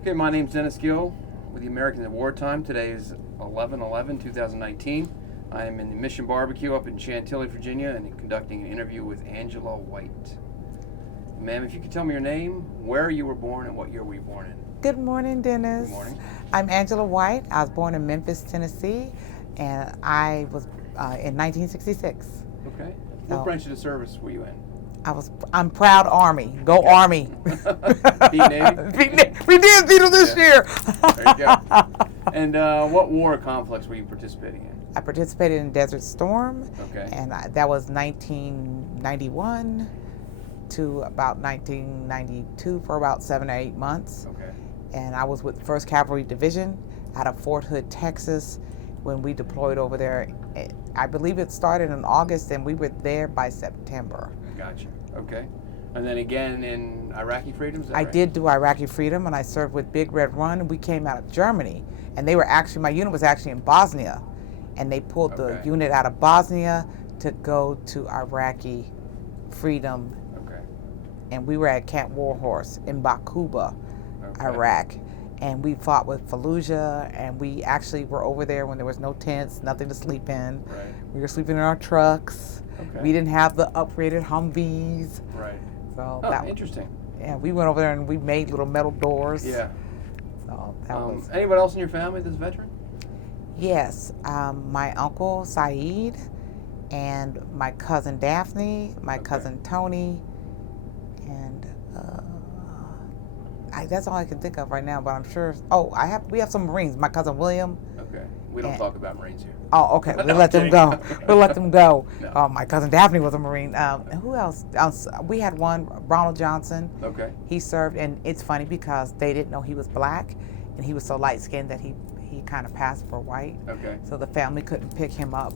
Okay, my name's Dennis Gill with the Americans at Wartime. Today is 11/11/2019. I am in the Mission Barbecue up in Chantilly, Virginia, and conducting an interview with Angela White. Ma'am, if you could tell me your name, where you were born, and what year were you born in? Good morning, Dennis. Good morning. I'm Angela White. I was born in Memphis, Tennessee, and I was in 1966. Okay. What branch of the service were you in? I'm proud Army. Go Army. Beat Navy? We did beat them this year. There you go. And what war conflicts were you participating in? I participated in Desert Storm, Okay. and that was 1991 to about 1992 for about 7 or 8 months. Okay. And I was with 1st Cavalry Division out of Fort Hood, Texas, when we deployed over there. I believe it started in August, and we were there by September. Gotcha. Okay. And then again in Iraqi Freedom, is that I right? did do Iraqi Freedom, and I served with Big Red Run, and we came out of Germany. And they were actually, my unit was actually in Bosnia, and they pulled the Okay. unit out of Bosnia to go to Iraqi Freedom, Okay. and we were at Camp Warhorse in Bakuba, Okay. Iraq. And we fought with Fallujah, and we actually were over there when there was no tents, nothing to sleep in. Right. We were sleeping in our trucks. Okay. We didn't have the upgraded Humvees. Right. So Oh, that interesting. Yeah, we went over there and we made little metal doors. Yeah. So that was. Anyone else in your family that's veteran? Yes, my uncle Saeed, and my cousin Daphne, my Okay. cousin Tony, and that's all I can think of right now. But I'm sure. Oh, we have some Marines. My cousin William. Okay. We don't talk about Marines here. Oh, okay. No, We'll let them go. We'll let them go. No. My cousin Daphne was a Marine. Who else? We had one, Ronald Johnson. Okay. He served, and it's funny because they didn't know he was black, and he was so light-skinned that he kind of passed for white. Okay. So the family couldn't pick him up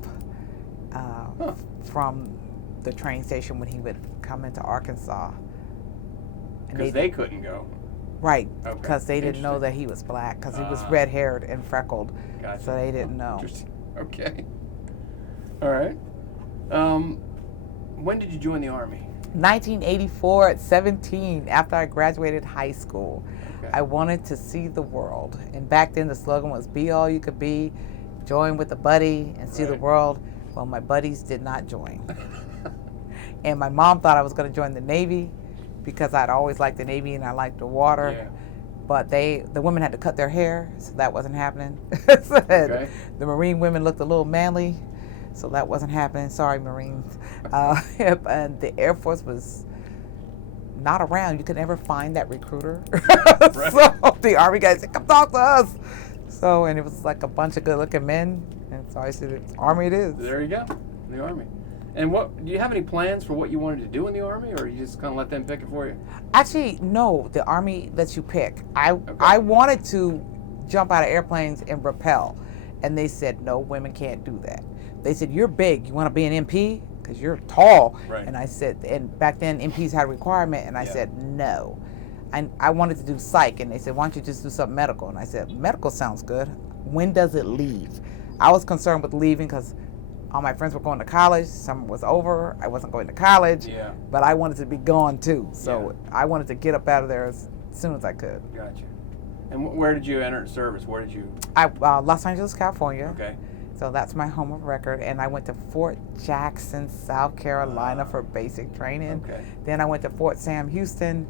from the train station when he would come into Arkansas. Because they couldn't go. Right, Okay. because they didn't know Interesting. that he was black, because he was red-haired and freckled. Gotcha. So they didn't know. Interesting. Okay. All right. When did you join the Army? 1984 at 17, after I graduated high school. Okay. I wanted to see the world. And back then the slogan was be all you could be, join with a buddy and see the Right. world. Well, my buddies did not join. And my mom thought I was going to join the Navy because I'd always liked the Navy and I liked the water. Yeah. But the women had to cut their hair, so that wasn't happening. So Okay. the Marine women looked a little manly, so that wasn't happening. Sorry, Marines. And the Air Force was not around. You could never find that recruiter. Right. So the Army guys said, come talk to us. So, and it was like a bunch of good-looking men. And so I said, Army it is. There you go. The Army. And do you have any plans for what you wanted to do in the Army, or you just kind of let them pick it for you? Actually, no. The Army lets you pick. I wanted to jump out of airplanes and rappel. And they said, no, women can't do that. They said, you're big. You want to be an MP? Because you're tall. Right. And I said, and back then MPs had a requirement. And I Yeah. said, no. I wanted to do psych. And they said, why don't you just do something medical? And I said, medical sounds good. When does it leave? I was concerned with leaving because all my friends were going to college. Summer was over. I wasn't going to college. Yeah. But I wanted to be gone too. So I wanted to get up out of there as soon as I could. Gotcha. And where did you enter service? Where did you? Los Angeles, California. Okay. So that's my home of record. And I went to Fort Jackson, South Carolina for basic training. Okay. Then I went to Fort Sam Houston,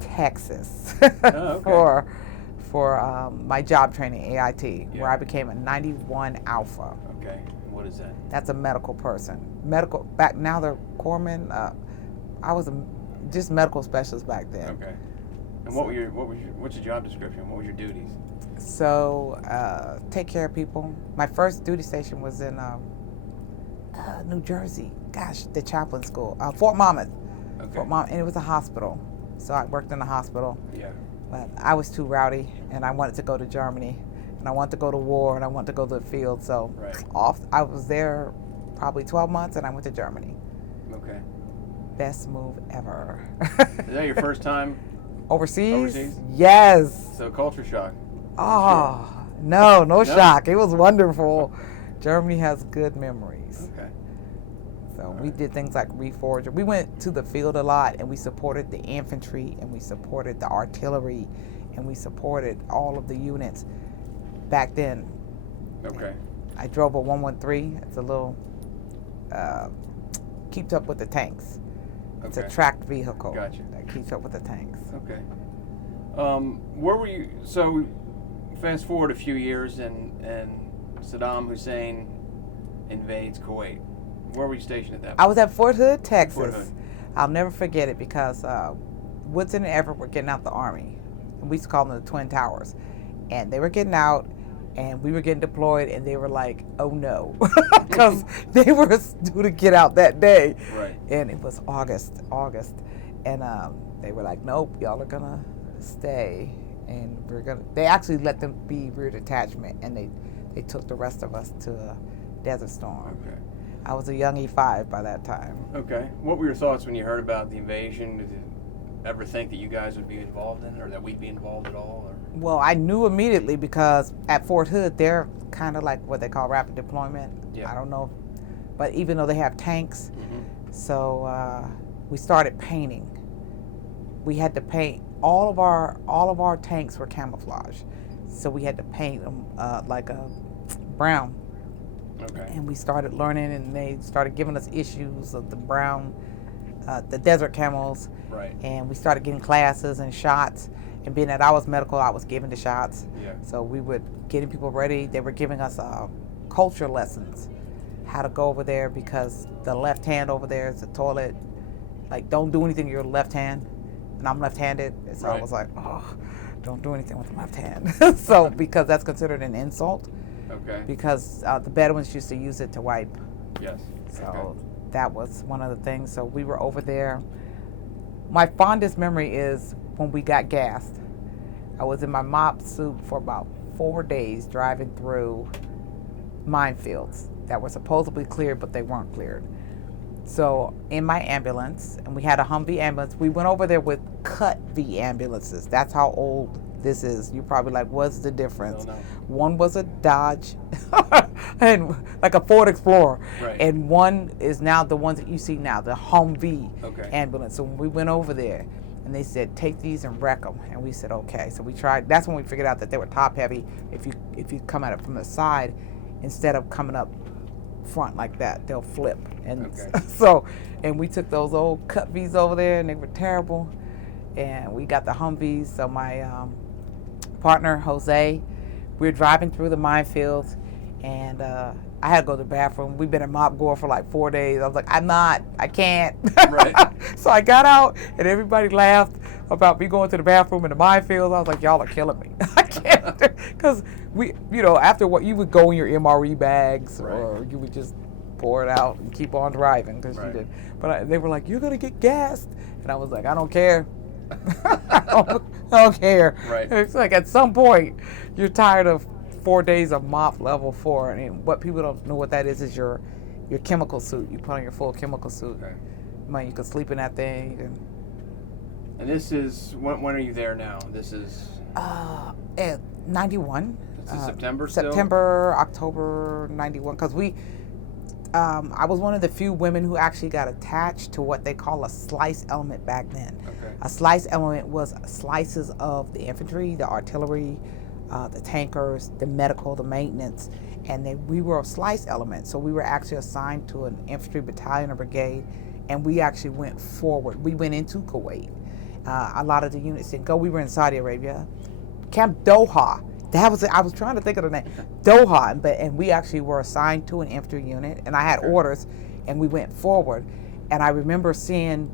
Texas Oh, okay. for my job training, AIT, Yeah. where I became a 91 Alpha. Okay. What is that? That's a medical person. Back now they're corpsmen. I was just medical specialist back then. Okay. And what's your job description? What was your duties? So take care of people. My first duty station was in New Jersey. Gosh, the chaplain school, Fort Monmouth. Okay. Fort Monmouth, and it was a hospital. So I worked in a hospital. Yeah. But I was too rowdy, and I wanted to go to Germany, and I wanted to go to war, and I wanted to go to the field. So Right. I was there probably 12 months, and I went to Germany. Okay. Best move ever. Is that your first time? Overseas? Overseas? Yes. So culture shock. Oh, no shock. It was wonderful. Germany has good memories. Okay. So we did things like reforge. We went to the field a lot, and we supported the infantry, and we supported the artillery, and we supported all of the units back then. Okay. I drove a 113. It's a little keeps up with the tanks. It's a tracked vehicle Gotcha. that keeps up with the tanks. Okay. Where were you? So, fast forward a few years, and Saddam Hussein invades Kuwait. Where were you stationed at that point? I was at Fort Hood, Texas. Fort Hood. I'll never forget it because Woodson and Everett were getting out the Army. And we used to call them the Twin Towers. And they were getting out, and we were getting deployed, and they were like, oh no. Because they were due to get out that day. Right. And it was August. And they were like, nope, y'all are going to stay. And they actually let them be rear detachment, and they took the rest of us to Desert Storm. Okay. I was a young E5 by that time. Okay. What were your thoughts when you heard about the invasion? Did you ever think that you guys would be involved in it, or that we'd be involved at all? Or? Well, I knew immediately because at Fort Hood, they're kind of like what they call rapid deployment. Yeah. I don't know. But even though they have tanks, Mm-hmm. so we started painting. We had to paint all of our tanks were camouflage, so we had to paint them like a brown. Okay. And we started learning, and they started giving us issues of the brown, the desert camels. Right. And we started getting classes and shots. And being that I was medical, I was giving the shots. Yeah. So we would getting people ready. They were giving us culture lessons, how to go over there, because the left hand over there is the toilet. Like, don't do anything with your left hand. And I'm left-handed, so Right. I was like, oh, don't do anything with the left hand. So because that's considered an insult. Okay. Because the Bedouins used to use it to wipe. Yes. So Okay. that was one of the things. So we were over there. My fondest memory is when we got gassed. I was in my mop suit for about 4 days driving through minefields that were supposedly cleared, but they weren't cleared. So in my ambulance, and we had a Humvee ambulance, we went over there with cut V ambulances. That's how old this is. You're probably like, what's the difference? No. One was a Dodge, and like a Ford Explorer, Right. and one is now the ones that you see now, the Humvee Okay. ambulance. So we went over there, and they said, take these and wreck them. And we said, okay. So we tried. That's when we figured out that they were top heavy. If you come at it from the side, instead of coming up front like that, they'll flip. And Okay. and we took those old cut V's over there, and they were terrible. And we got the Humvees. So my partner Jose, we were driving through the minefields, and I had to go to the bathroom. We've been in Mop Gore for like 4 days. I was like, I can't. Right. So I got out, and everybody laughed about me going to the bathroom in the minefields. I was like, y'all are killing me. I can't, because after what, you would go in your MRE bags, Right. or you would just pour it out and keep on driving, because Right. you did. But they were like, you're gonna get gassed, and I was like, I don't care. I don't care. Right. It's like at some point you're tired of 4 days of MOP level 4, and what people don't know what that is your chemical suit. You put on your full chemical suit. Okay. Man, you can sleep in that thing. You can, And this is when are you there now? This is at 91. This is September still? September, October 91. Because I was one of the few women who actually got attached to what they call a slice element back then. Okay. A slice element was slices of the infantry, the artillery, the tankers, the medical, the maintenance, and we were a slice element. So we were actually assigned to an infantry battalion or brigade, and we actually went forward. We went into Kuwait. A lot of the units didn't go. We were in Saudi Arabia, Camp Doha. I was trying to think of the name, Doha, and we actually were assigned to an infantry unit, and I had orders, and we went forward. And I remember seeing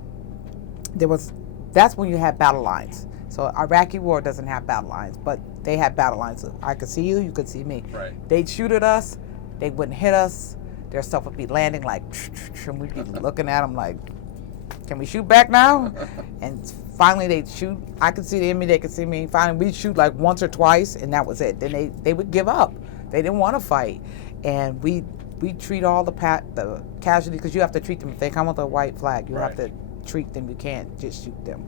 that's when you had battle lines. So Iraqi war doesn't have battle lines, but they had battle lines. So I could see you, you could see me. Right. They'd shoot at us, they wouldn't hit us. Their stuff would be landing like, and we'd be looking at them like, can we shoot back now? And finally they'd shoot. I could see the enemy, they could see me. Finally we'd shoot like once or twice, and that was it. Then they would give up. They didn't want to fight. And we treat all the casualties, because you have to treat them. If they come with a white flag, you have to treat them. You can't just shoot them.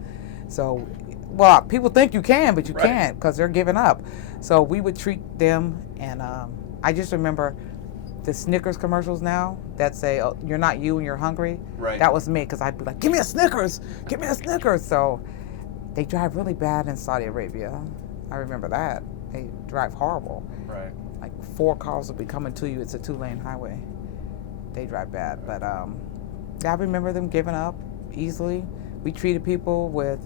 So, well, people think you can, but you can't, because they're giving up. So we would treat them, and I just remember the Snickers commercials now that say, oh, you're not you and you're hungry. Right. That was me, because I'd be like, give me a Snickers, give me a Snickers. So they drive really bad in Saudi Arabia. I remember that. They drive horrible. Right. Like 4 cars will be coming to you. It's a 2-lane highway. They drive bad. But yeah, I remember them giving up easily. We treated people with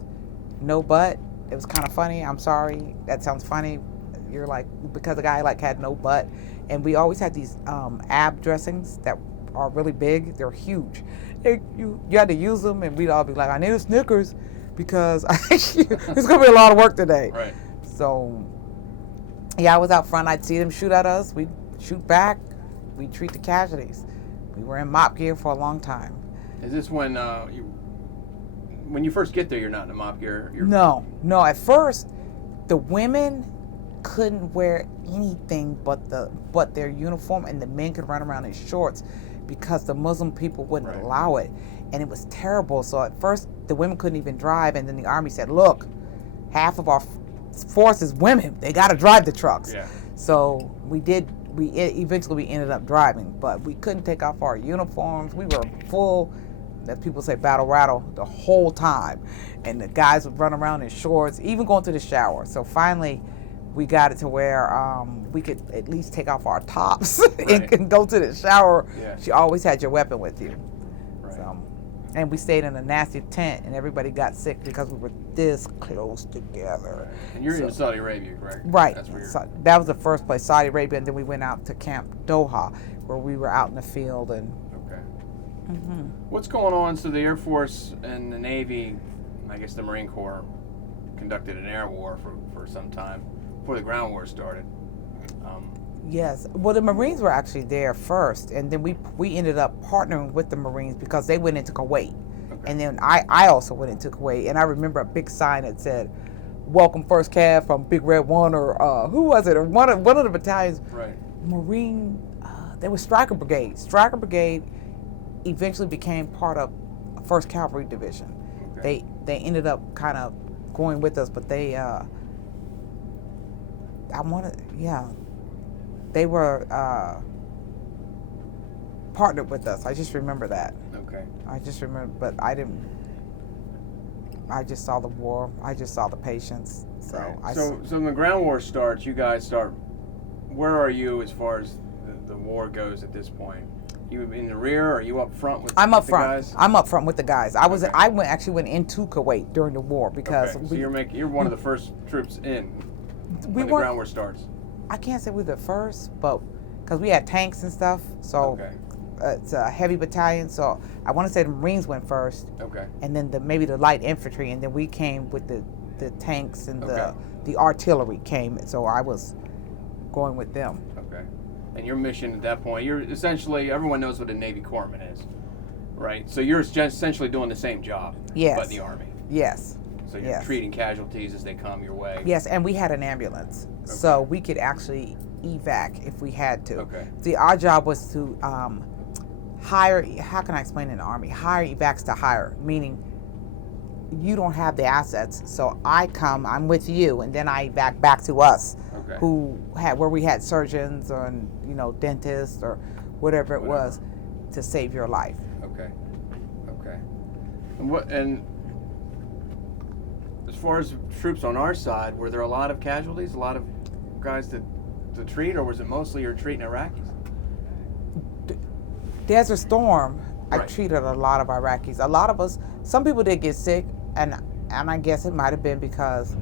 no butt. It was kind of funny. I'm sorry. That sounds funny. You're like, because the guy like had no butt. And we always had these ab dressings that are really big. They're huge. You had to use them, and we'd all be like, I need a Snickers because it's going to be a lot of work today. Right. So, yeah, I was out front. I'd see them shoot at us. We'd shoot back. We'd treat the casualties. We were in mop gear for a long time. Is this when you first get there, you're not in a mop gear? No. At first, the women couldn't wear anything but their uniform, and the men could run around in shorts because the Muslim people wouldn't allow it, and it was terrible. So at first, the women couldn't even drive, and then the Army said, "Look, half of our force is women. They got to drive the trucks." Yeah. So we did. Eventually we ended up driving, but we couldn't take off our uniforms. We were full, as people say, battle rattle the whole time, and the guys would run around in shorts, even going to the shower. So finally, we got it to where we could at least take off our tops and go to the shower. Yeah. You always had your weapon with you. Right. So, and we stayed in a nasty tent, and everybody got sick because we were this close together. And you're in Saudi Arabia, correct? Right. That's where So that was the first place, Saudi Arabia, and then we went out to Camp Doha, where we were out in the field. And okay. What's going on? So the Air Force and the Navy, I guess the Marine Corps, conducted an air war for some time before the ground war started. Yes. Well, the Marines were actually there first, and then we ended up partnering with the Marines because they went into Kuwait. Okay. And then I also went into Kuwait, and I remember a big sign that said, "Welcome First Cav from Big Red One," or who was it? Or one of the battalions. Right. Marine. There was Stryker Brigade. Stryker Brigade eventually became part of 1st Cavalry Division. Okay. They ended up kind of going with us, but they they were partnered with us. I just remember that. Okay. I just remember, but I didn't. I just saw the war. I just saw the patients. So right. So when the ground war starts, you guys start. Where are you as far as the war goes at this point? You in the rear, or are you up front with? I'm up the front. Guys? I'm up front with the guys. I actually went into Kuwait during the war because. Okay. So you're one of the first troops in when the ground war starts. I can't say we were the first, but because we had tanks and stuff, so it's a heavy battalion. So I want to say the Marines went first, and then maybe the light infantry, and then we came with the tanks and the artillery came. So I was going with them. Okay. And your mission at that point, you're essentially, everyone knows what a Navy corpsman is, right? So you're essentially doing the same job, but in the Army. Yes. So you're treating casualties as they come your way. Yes, and we had an ambulance, so we could actually evac if we had to. Okay. See, our job was to hire. How can I explain in the Army? Hire evacs to hire, meaning you don't have the assets, so I'm with you, and then I evac back to us, where we had surgeons or dentists or whatever it was, to save your life. Okay. And as far as troops on our side, were there a lot of casualties, a lot of guys to treat, or was it mostly you're treating Iraqis? Desert Storm, I treated a lot of Iraqis. A lot of us, some people did get sick, and I guess it might have been because,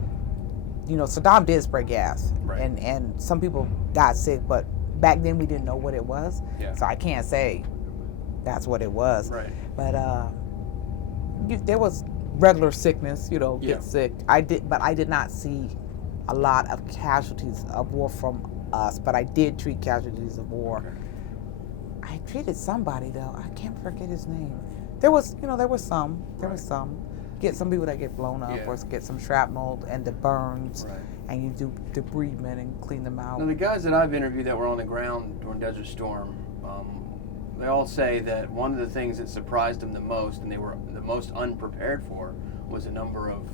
Saddam did spray gas, and some people got sick, but back then we didn't know what it was, so I can't say that's what it was. Right. But there was regular sickness, get sick. But I did not see a lot of casualties of war from us, but I did treat casualties of war. Okay. I treated somebody though. I can't forget his name. There was some. Get some people that get blown up or get some shrapnel and the burns, and you do debridement and clean them out. Now the guys that I've interviewed that were on the ground during Desert Storm, they all say that one of the things that surprised them the most, and they were the most unprepared for, was the number of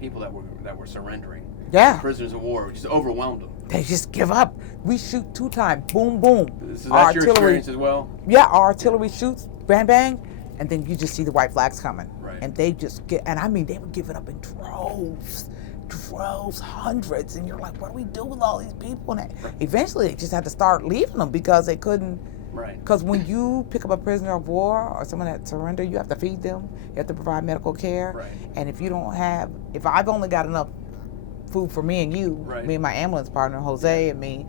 people that were surrendering. Yeah. Prisoners of war, just overwhelmed them. They just give up. We shoot 2 times, boom, boom. Is that your experience as well? Yeah, our artillery shoots, bang, bang, and then you just see the white flags coming. Right. And they just they were giving up in droves. droves, hundreds, and you're like, what do we do with all these people? And eventually, they just had to start leaving them because they couldn't. Right. Because when you pick up a prisoner of war or someone that surrendered, you have to feed them, you have to provide medical care, Right. and if I've only got enough food for me and you, Right. me and my ambulance partner Jose and me,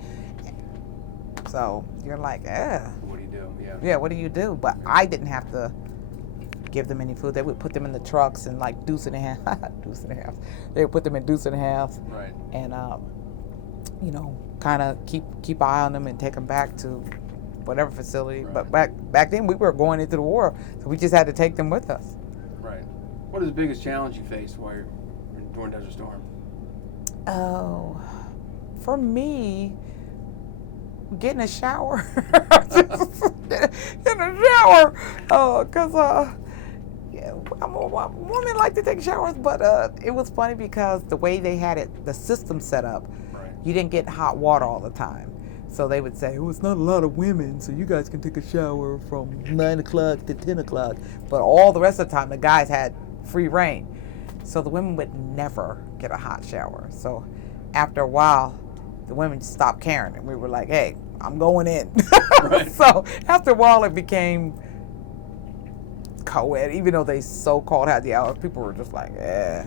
so you're like, What do you do? yeah, what do you do? But I didn't have to give them any food. They would put them in the trucks and like deuce and a half. They would put them in deuce and a half, Right. and kind of keep eye on them and take them back to whatever facility. Right. But back then we were going into the war, so we just had to take them with us. Right. What is the biggest challenge you faced while you're during Desert Storm? Oh, for me, getting a shower. Getting a shower, because women like to take showers, but it was funny because the way they had the system set up, Right. you didn't get hot water all the time. So they would say, oh, it's not a lot of women, so you guys can take a shower from 9 o'clock to 10 o'clock. But all the rest of the time, the guys had free reign. So the women would never get a hot shower. So after a while, the women stopped caring, and we were like, hey, I'm going in. Right. So after a while, it became co-ed, even though they so-called had the hours. People were just like, Right.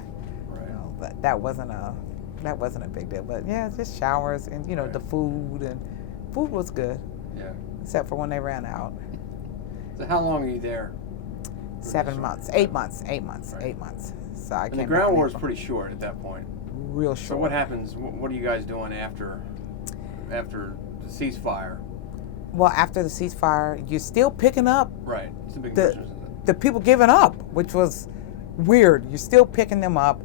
But that wasn't a big deal. But yeah, just showers and Right. the food, and food was good, Yeah. except for when they ran out. So how long are you there? 7 months, 8 months, 8 months, Right. 8 months. So I And the came ground back in war is April. pretty short at that point. Real short. So what happens? What are you guys doing after the ceasefire? Well, after the ceasefire, you're still picking up Right. It's a big The- question, isn't it? the people giving up, which was weird. You're still picking them up.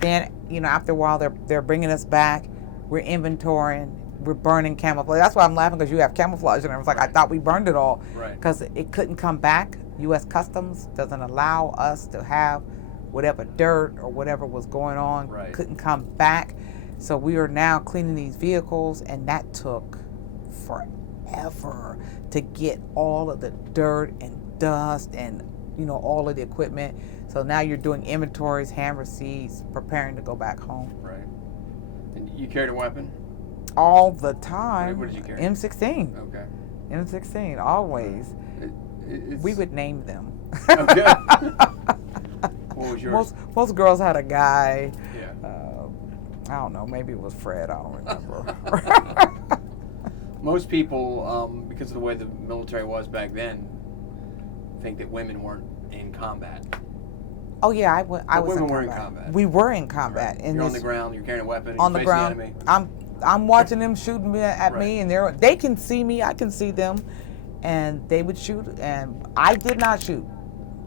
Then, after a while, they're bringing us back. We're inventorying. We're burning camouflage. That's why I'm laughing, because you have camouflage, and I was like, I thought we burned it all, Right. because it couldn't come back. U.S. Customs doesn't allow us to have whatever dirt or whatever was going on. Right. Couldn't come back. So we are now cleaning these vehicles, and that took forever to get all of the dirt and dust and all of the equipment. So now you're doing inventories, hand receipts, preparing to go back home. Right. And you carried a weapon? All the time. What did you carry? M16. Okay. M16, always. It's, We would name them. Okay. What was yours? Most girls had a guy. Yeah. I don't know. Maybe it was Fred. I don't remember. Most people, because of the way the military was back then, think that women weren't in combat. Oh yeah, I was women in were in combat. combat. We were in combat. Right. And You're on the ground. You're carrying a weapon. on you're the facing ground. The enemy. I'm watching them shooting at me, Right. and they can see me. I can see them, and they would shoot. And I did not shoot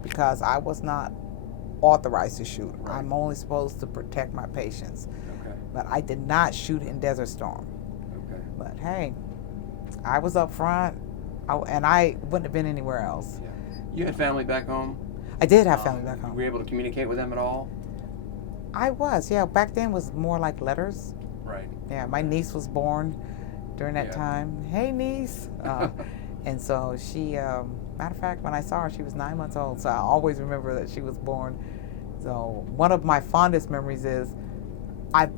because I was not authorized to shoot. Right. I'm only supposed to protect my patients. Okay. But I did not shoot in Desert Storm. Okay. But hey, I was up front, and I wouldn't have been anywhere else. Yeah. You had family back home? I did have family back home. Were you able to communicate with them at all? I was, yeah. Back then was more like letters. Right. Yeah, my niece was born during that Yeah. time. Hey, niece. And so she, matter of fact, when I saw her, she was 9 months old. So I always remember that she was born. So one of my fondest memories is I'm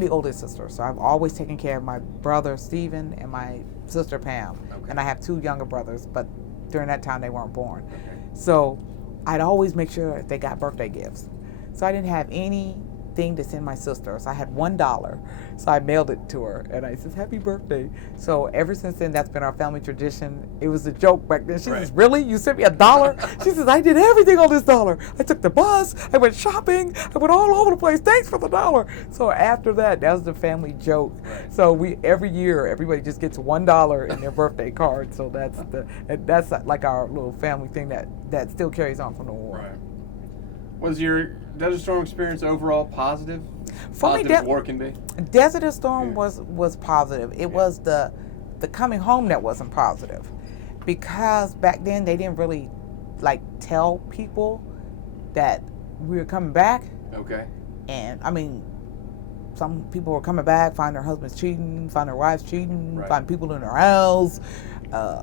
the oldest sister, so I've always taken care of my brother Stephen and my sister Pam. Okay. And I have 2 younger brothers, but during that time they weren't born. Okay. So I'd always make sure they got birthday gifts. So I didn't have anything to send my sister. So I had $1. So I mailed it to her, and I said, happy birthday. So ever since then, that's been our family tradition. It was a joke back then. She says, really? You sent me $1? She says, I did everything on this $1. I took the bus, I went shopping, I went all over the place. Thanks for the $1. So after that was the family joke. Right. So every year, everybody just gets $1 in their birthday card. So that's like our little family thing that still carries on from the war. Right. Was your Desert Storm experience overall positive? For me, Positive as war can be? Desert Storm Yeah. was positive. It was the coming home that wasn't positive, because back then they didn't really tell people that we were coming back. Okay. And I mean, some people were coming back, find their husbands cheating, find their wives cheating, Right. find people in their house.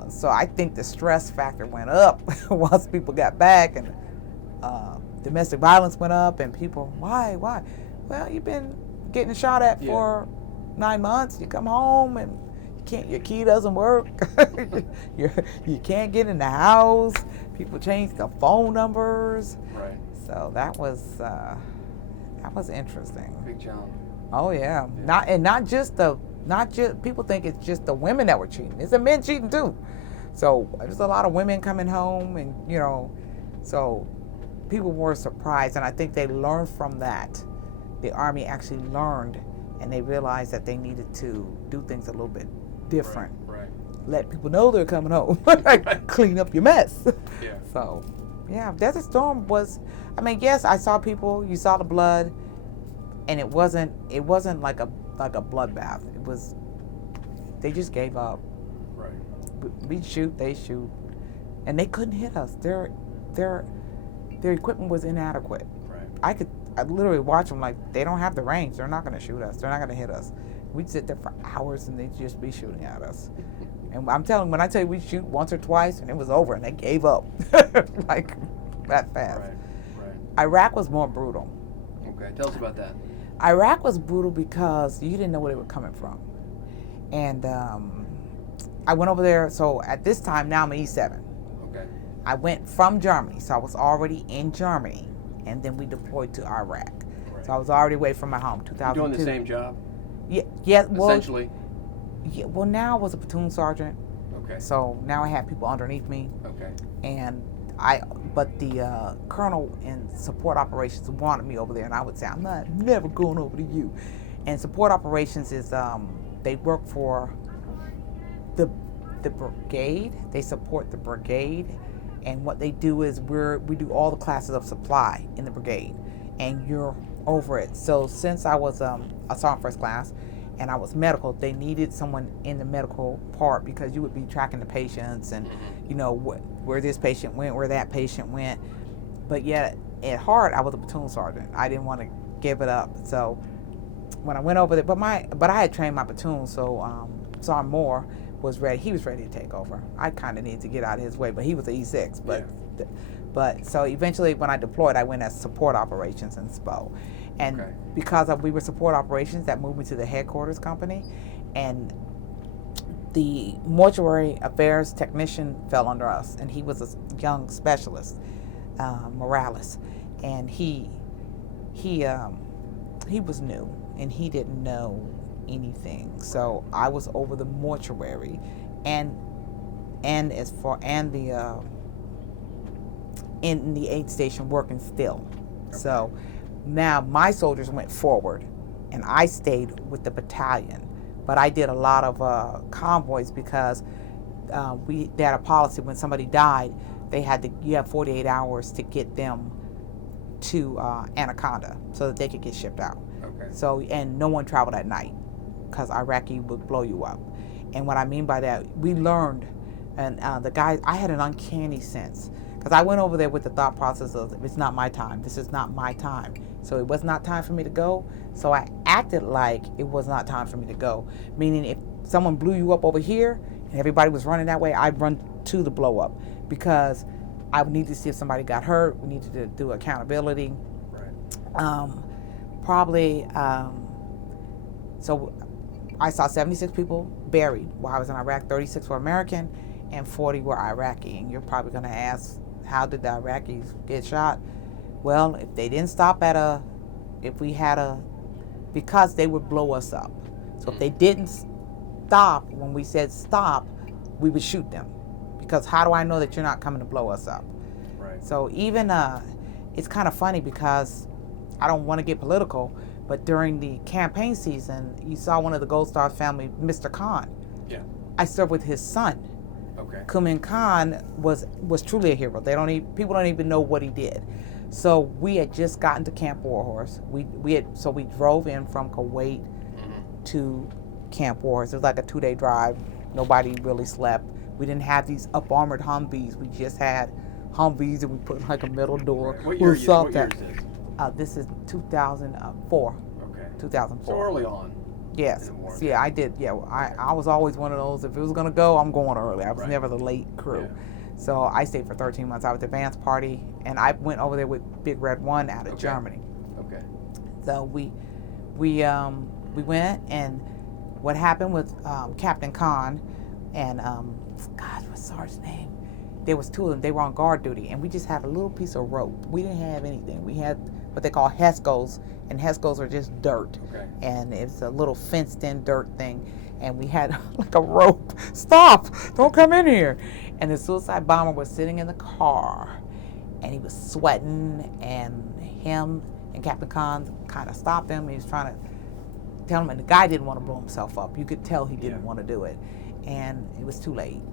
So I think the stress factor went up once people got back, and domestic violence went up, and people, why? well, you've been getting shot at Yeah. for 9 months. You come home and your key doesn't work. You can't get in the house. People change the phone numbers. Right. So that was interesting. Big challenge. Oh yeah. Yeah. Not just people think it's just the women that were cheating. It's the men cheating too. So there's a lot of women coming home, and so people were surprised, and I think they learned from that. The Army actually learned, and they realized that they needed to do things a little bit different. Right. Let people know they're coming home. Clean up your mess. Yeah. So, yeah, Desert Storm was. I mean, yes, I saw people. You saw the blood, and it wasn't like a bloodbath. It was. They just gave up. Right. We shoot, they shoot, and they couldn't hit us. Their equipment was inadequate. Right. I literally watch them like they don't have the range. They're not going to shoot us. They're not going to hit us. We'd sit there for hours and they'd just be shooting at us. And when I tell you we shoot once or twice and it was over and they gave up like that fast. Right. Iraq was more brutal. Okay. Tell us about that. Iraq was brutal because you didn't know where they were coming from. And I went over there. So at this time, now I'm E7. Okay. I went from Germany. So I was already in Germany. And then we deployed to Iraq. Right. So I was already away from my home, 2002. You're doing the same job? Yeah. Well, essentially? Yeah, well, now I was a platoon sergeant. Okay. So now I had people underneath me. Okay. But the colonel in support operations wanted me over there, and I would say, I'm never going over to you. And support operations is, they work for the brigade. They support the brigade. And what they do is we do all the classes of supply in the brigade, and you're over it. So since I was a sergeant first class, and I was medical, they needed someone in the medical part because you would be tracking the patients and where this patient went, where that patient went. But yet at heart, I was a platoon sergeant. I didn't want to give it up. So when I went over there, but I had trained my platoon, so Sergeant Moore was ready. He was ready to take over. I kind of needed to get out of his way, but he was an E6. But so eventually, when I deployed, I went as support operations in SPO, and because we were support operations, that moved me to the headquarters company, and the mortuary affairs technician fell under us, and he was a young specialist, Morales, and he was new, and he didn't know anything. So I was over the mortuary and the in the aid station working still. So now my soldiers went forward and I stayed with the battalion, but I did a lot of convoys because they had a policy when somebody died, you have 48 hours to get them to Anaconda so that they could get shipped out. Okay. So, and no one traveled at night because Iraqi would blow you up. And what I mean by that, we learned, and the guys, I had an uncanny sense because I went over there with the thought process of, it's not my time. This is not my time. So it was not time for me to go. So I acted like it was not time for me to go. Meaning if someone blew you up over here and everybody was running that way, I'd run to the blow up because I would need to see if somebody got hurt. We needed to do accountability. Right. So I saw 76 people buried while I was in Iraq. 36 were American and 40 were Iraqi. And you're probably going to ask, how did the Iraqis get shot? Well, if they didn't stop because they would blow us up. So if they didn't stop when we said stop, we would shoot them. Because how do I know that you're not coming to blow us up? Right. So even, it's kind of funny because I don't want to get political, but during the campaign season, you saw one of the Gold Star family, Mr. Khan. Yeah. I served with his son. Okay. Kumin Khan was truly a hero. People don't even know what he did. So we had just gotten to Camp Warhorse. We drove in from Kuwait to Camp Warhorse. It was like a 2-day drive. Nobody really slept. We didn't have these up-armored Humvees. We just had Humvees and we put like a metal door. Right. What year is this? This is 2004. Okay. 2004. So early on. Yes. Yeah, I did. Yeah, I was always one of those. If it was gonna go, I'm going early. I was never the late crew. Yeah. So I stayed for 13 months. I was at the advance party, and I went over there with Big Red 1 out of Germany. Okay. So we went, and what happened with Captain Khan and God, what's Sarge's name? There was two of them. They were on guard duty, and we just had a little piece of rope. We didn't have anything. We had what they call Heskos, and Heskos are just dirt. Okay. And it's a little fenced-in dirt thing, and we had like a rope. Stop! Don't come in here. And the suicide bomber was sitting in the car, and he was sweating, and him and Captain Khan kind of stopped him. He was trying to tell him, and the guy didn't want to blow himself up. You could tell he didn't want to do it, and it was too late.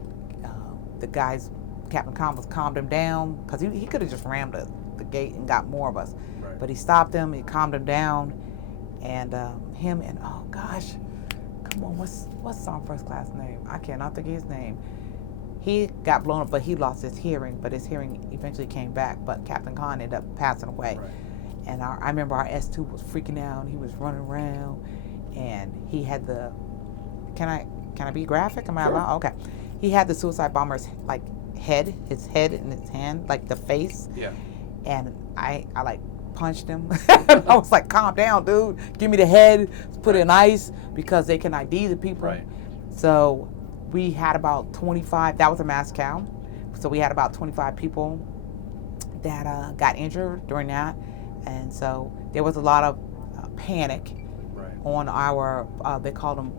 Captain Khan calmed him down, because he could have just rammed the gate and got more of us. Right. But he stopped him, he calmed him down, and him and, oh gosh, come on, what's our first class name? I cannot think of his name. He got blown up, but he lost his hearing, but his hearing eventually came back, but Captain Khan ended up passing away. Right. And I remember our S2 was freaking out, he was running around, and he had can I be graphic? Am I allowed? Okay. He had the suicide bomber's his head in his hand, like the face. Yeah. And I like punched him. I was like, calm down, dude. Give me the head, put it in ice, because they can ID the people. Right. So we had about 25, that was a mass count. So we had about 25 people that got injured during that. And so there was a lot of panic on our, they called them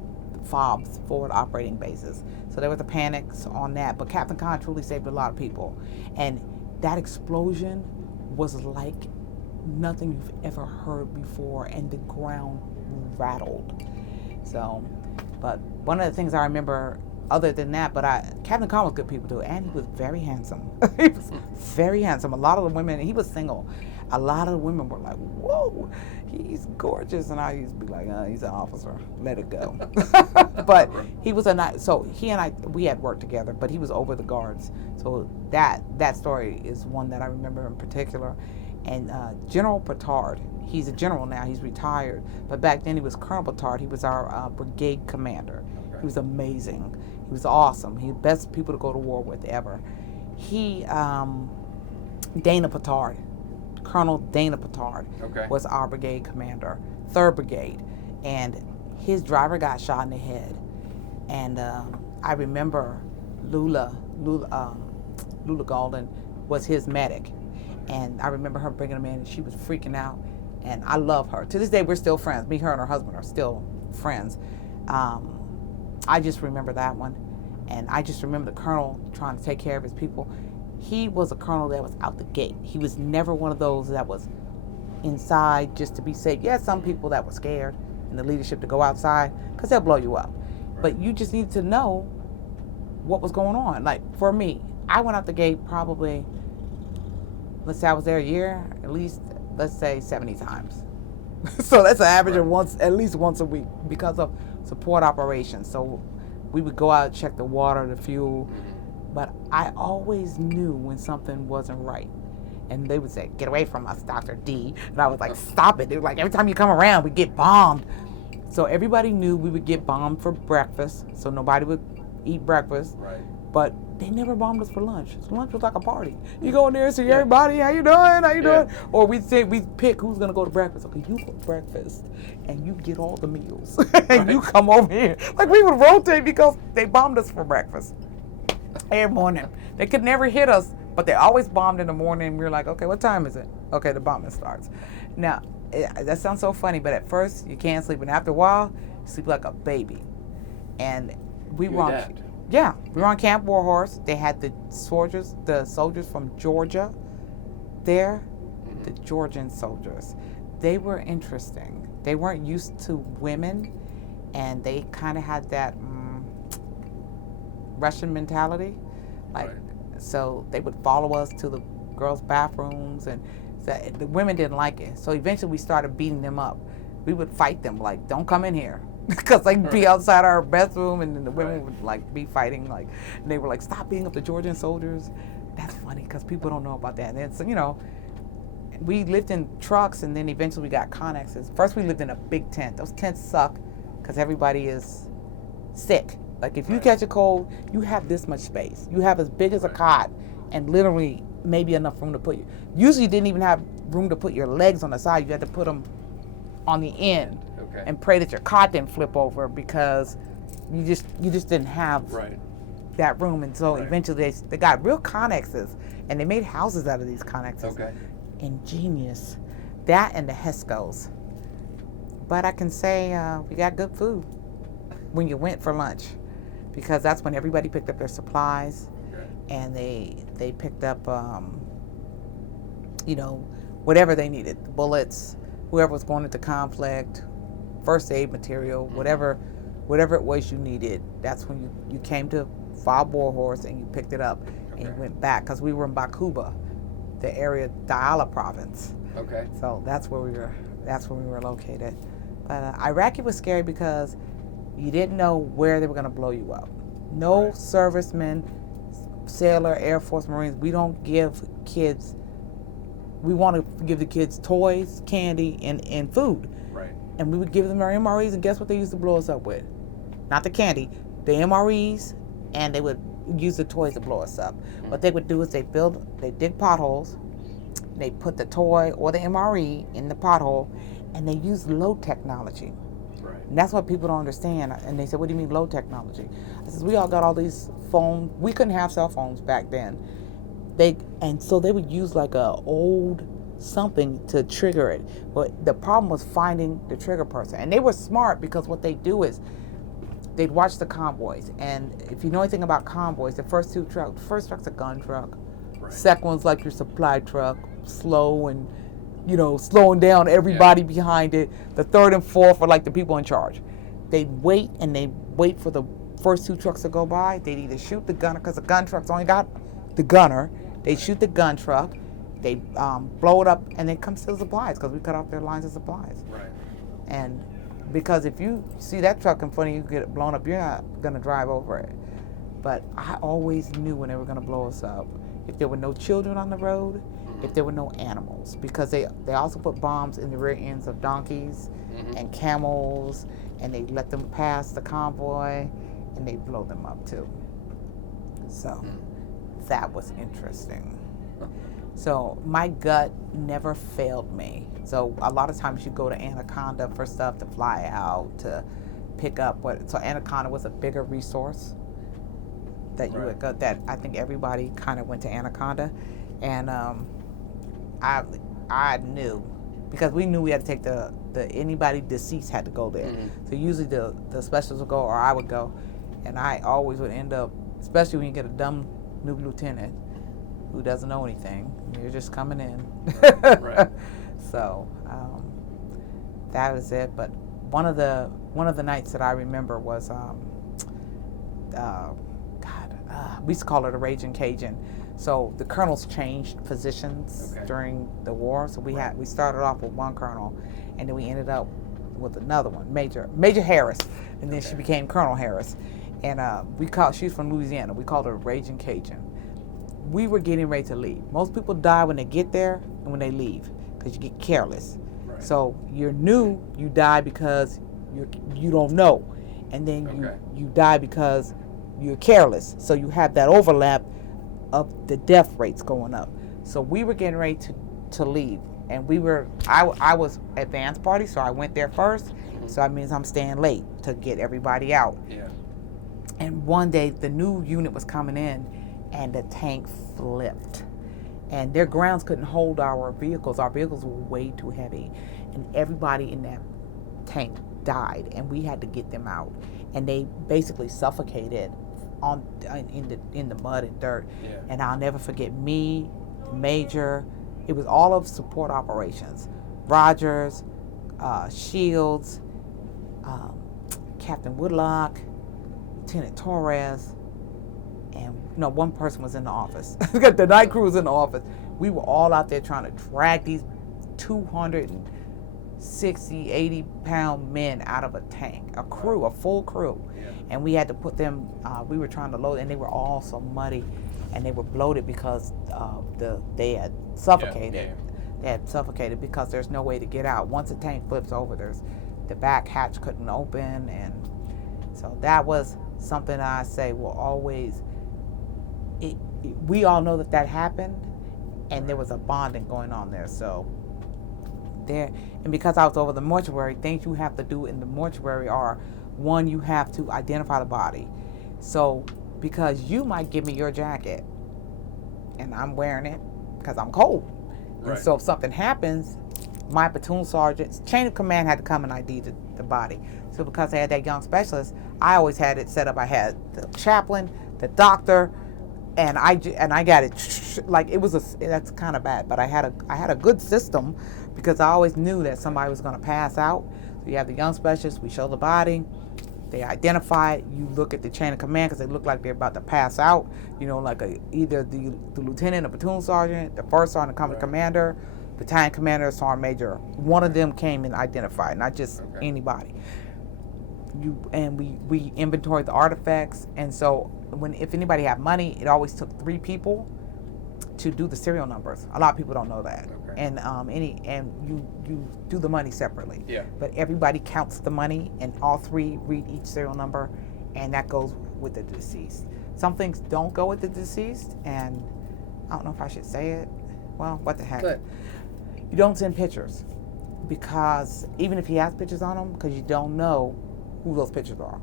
FOBs, forward operating bases. So there was a panic on that. But Captain Khan truly saved a lot of people. And that explosion was like nothing you've ever heard before, and the ground rattled. So, but one of the things I remember, other than that, Captain Khan was good people too, and he was very handsome. He was very handsome. A lot of the women, he was single. A lot of the women were like, whoa, he's gorgeous. And I used to be like, he's an officer, let it go. But he was so he and we had worked together, but he was over the guards. So that story is one that I remember in particular. And General Petard, he's a general now, he's retired. But back then he was Colonel Petard. He was our brigade commander. Okay. He was amazing. He was awesome. He was the best people to go to war with ever. Dana Petard, Colonel Dana Petard, was our brigade commander, 3rd Brigade. And his driver got shot in the head. And I remember Lula Golden was his medic. And I remember her bringing him in, and she was freaking out. And I love her. To this day, we're still friends. Me, her, and her husband are still friends. I just remember that one. And I just remember the colonel trying to take care of his people. He was a colonel that was out the gate. He was never one of those that was inside just to be safe. You had some people that were scared in the leadership to go outside because they'll blow you up. Right. But you just need to know what was going on. Like, for me, I went out the gate probably, let's say I was there a year, at least, let's say 70 times. So that's an average of at least once a week, because of support operations. So we would go out and check the water, the fuel, but I always knew when something wasn't right. And they would say, get away from us, Dr. D. And I was like, stop it. They were like, every time you come around, we get bombed. So everybody knew we would get bombed for breakfast, so nobody would eat breakfast. Right. But they never bombed us for lunch. So lunch was like a party. You go in there and see everybody, how you doing? How you doing? Or we'd pick who's gonna go to breakfast. Okay, you go to breakfast and you get all the meals. And you come over here. Like, we would rotate because they bombed us for breakfast every morning. They could never hit us, but they always bombed in the morning, and we were like, okay, what time is it? Okay, the bombing starts. Now, that sounds so funny, but at first you can't sleep, and after a while, you sleep like a baby. And we were on Camp Warhorse. They had the soldiers from Georgia there, the Georgian soldiers. They were interesting. They weren't used to women, and they kind of had that Russian mentality. So they would follow us to the girls' bathrooms, and the women didn't like it. So eventually we started beating them up. We would fight them, like, don't come in here. Because they'd be outside our bathroom, and then the women would like be fighting, like, and they were like, stop beating up the Georgian soldiers. That's funny because people don't know about that. And then, so, we lived in trucks, and then eventually we got connexes. First we lived in a big tent. Those tents suck because everybody is sick. Like, if you catch a cold, you have this much space. You have as big as a cot, and literally maybe enough room to put you. Usually you didn't even have room to put your legs on the side. You had to put them on the end Okay. and pray that your cot didn't flip over because you just didn't have Right. that room. And so Right. eventually they got real connexes, and they made houses out of these connexes. Okay. Ingenious. That and the Hescos. But I can say we got good food when you went for lunch, because that's when everybody picked up their supplies, Okay. and they picked up whatever they needed, bullets, whoever was going into conflict, first aid material, whatever it was you needed. That's when you came to Wild Boar Horse and you picked it up and you went back, because we were in Bakuba, the area, Diyala province. Okay. So that's where we were located. But Iraqi was scary because you didn't know where they were going to blow you up. No Right. servicemen, sailor, Air Force, Marines, we don't give kids, we want to give the kids toys, candy, and food. Right. And we would give them our MREs, and guess what they used to blow us up with? Not the candy, the MREs, and they would use the toys to blow us up. Mm-hmm. What they would do is they dig potholes, they put the toy or the MRE in the pothole, and they use low technology. Right. And that's what people don't understand. And they said, what do you mean low technology? I said, we all got all these phones. We couldn't have cell phones back then. So they would use like a old something to trigger it. But the problem was finding the trigger person. And they were smart, because what they do is they'd watch the convoys. And if you know anything about convoys, the first truck's a gun truck. Right. Second one's like your supply truck, slow and, slowing down everybody behind it. The third and fourth are like the people in charge. They'd wait for the first two trucks to go by. They'd either shoot the gunner, because the gun trucks only got the gunner. They'd shoot the gun truck. They'd blow it up, and they'd come steal supplies, because we cut off their lines of supplies. Right. And because if you see that truck in front of you get it blown up, you're not going to drive over it. But I always knew when they were going to blow us up. If there were no children on the road, if there were no animals, because they also put bombs in the rear ends of donkeys and camels, and they let them pass the convoy, and they blow them up too. So that was interesting. So my gut never failed me. So a lot of times you go to Anaconda for stuff to fly out, to pick up so Anaconda was a bigger resource that you would go, that I think everybody kind of went to Anaconda. And I knew, because we knew we had to take the anybody deceased had to go there. So usually the specials would go, or I would go, and I always would end up, especially when you get a dumb new lieutenant who doesn't know anything. You're just coming in. Right. So that was it. But one of the nights that I remember was we used to call it a Raging Cajun. So the colonels changed positions during the war. So we started off with one colonel, and then we ended up with another one, Major Harris, and then she became Colonel Harris. And she's from Louisiana. We called her Raging Cajun. We were getting ready to leave. Most people die when they get there and when they leave, because you get careless. Right. So you're new, you die because you don't know, and then you die because you're careless. So you have that overlap of the death rates going up. So we were getting ready to leave, and I was advance party, so I went there first. So that means I'm staying late to get everybody out. Yeah. And one day the new unit was coming in, and the tank flipped, and their grounds couldn't hold our vehicles. Our vehicles were way too heavy, and everybody in that tank died, and we had to get them out. And they basically suffocated in the mud and dirt. Yeah. And I'll never forget me, Major. It was all of support operations. Rogers, Shields, Captain Woodlock, Lieutenant Torres, and one person was in the office. The night crew was in the office. We were all out there trying to drag these 260, 80-pound men out of a tank, a full crew. Yeah. And we had to put them, we were trying to load, and they were all so muddy, and they were bloated because they had suffocated. Yeah. They had suffocated because there's no way to get out. Once the tank flips over, the back hatch couldn't open, and so that was something I say will always, we all know that happened, and there was a bonding going on there. So there. And because I was over the mortuary, things you have to do in the mortuary are, one, you have to identify the body. So because you might give me your jacket and I'm wearing it because I'm cold. Right. And so if something happens, my platoon sergeant's chain of command had to come and ID the body. So because I had that young specialist, I always had it set up. I had the chaplain, the doctor, and I got it like it was that's kind of bad, but I had a good system because I always knew that somebody was going to pass out. So you have the young specialist, we show the body, they identify it, you look at the chain of command because they look like they're about to pass out, you know, like either the lieutenant, the platoon sergeant, the first sergeant, company commander, battalion commander, sergeant major. One of them came and identified, not just anybody. We inventoried the artifacts, and so if anybody had money, it always took 3 people to do the serial numbers. A lot of people don't know that. Okay. And you do the money separately. Yeah. But everybody counts the money, and all 3 read each serial number, and that goes with the deceased. Some things don't go with the deceased, and I don't know if I should say it. Well, what the heck? But you don't send pictures, because even if he has pictures on him, because you don't know who those pictures are.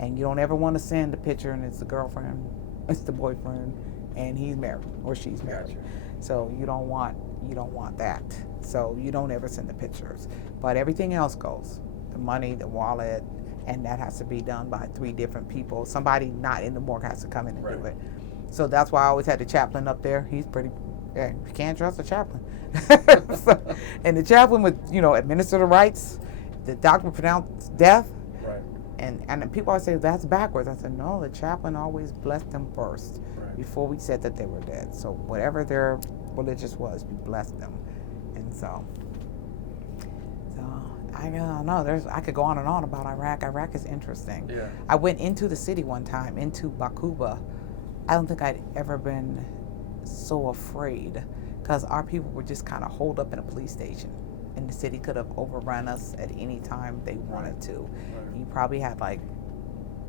And you don't ever want to send a picture and it's the girlfriend, it's the boyfriend, and he's married or she's married. Gotcha. So you don't want that. So you don't ever send the pictures. But everything else goes. The money, the wallet, and that has to be done by 3 different people. Somebody not in the morgue has to come in and do it. So that's why I always had the chaplain up there. He's pretty, you can't trust a chaplain. And the chaplain would, administer the rites. The doctor would pronounce death. Right. And people always say, that's backwards. I said, no, the chaplain always blessed them first before we said that they were dead. So whatever their religious was, we blessed them. And so I don't know. I could go on and on about Iraq. Iraq is interesting. Yeah. I went into the city one time, into Bakuba. I don't think I'd ever been so afraid because our people were just kind of holed up in a police station. And the city could have overrun us at any time they wanted to. Right. You probably had like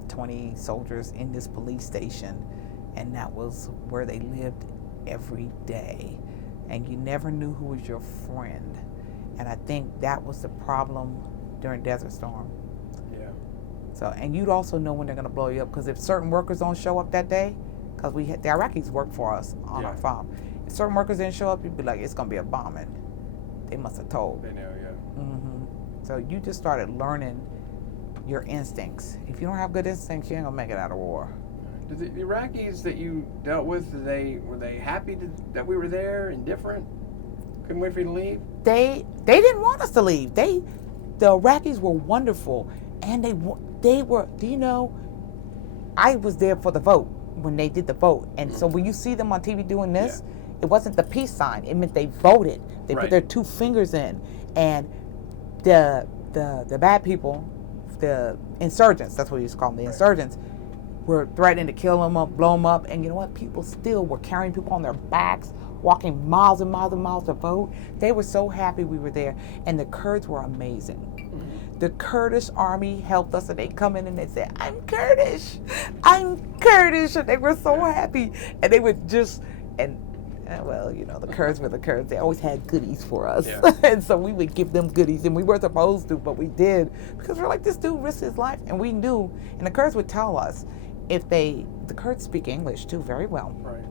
20 soldiers in this police station, and that was where they lived every day. And you never knew who was your friend. And I think that was the problem during Desert Storm. Yeah. So, and you'd also know when they're going to blow you up, because if certain workers don't show up that day, because the Iraqis work for us on our farm. If certain workers didn't show up, you'd be like, it's going to be a bombing. They must have told. They know, yeah. Mm-hmm. So you just started learning your instincts. If you don't have good instincts, you ain't gonna make it out of war. Did the Iraqis that you dealt with, were they happy that we were there? Indifferent? Couldn't wait for you to leave? They didn't want us to leave. The Iraqis were wonderful, and they were. Do you know? I was there for the vote when they did the vote, and so when you see them on TV doing this. Yeah. It wasn't the peace sign. It meant they voted. They put their 2 fingers in. And the bad people, the insurgents, that's what you used to call them, the insurgents, were threatening to kill them up, blow them up. And you know what? People still were carrying people on their backs, walking miles and miles and miles to vote. They were so happy we were there. And the Kurds were amazing. Mm-hmm. The Kurdish army helped us, and they come in and they say, I'm Kurdish. I'm Kurdish. And they were so happy. And they would just, well, the Kurds were the Kurds. They always had goodies for us. Yeah. And so we would give them goodies, and we weren't supposed to, but we did, because we're like, this dude risked his life, and we knew. And the Kurds would tell us the Kurds speak English too very well. Right.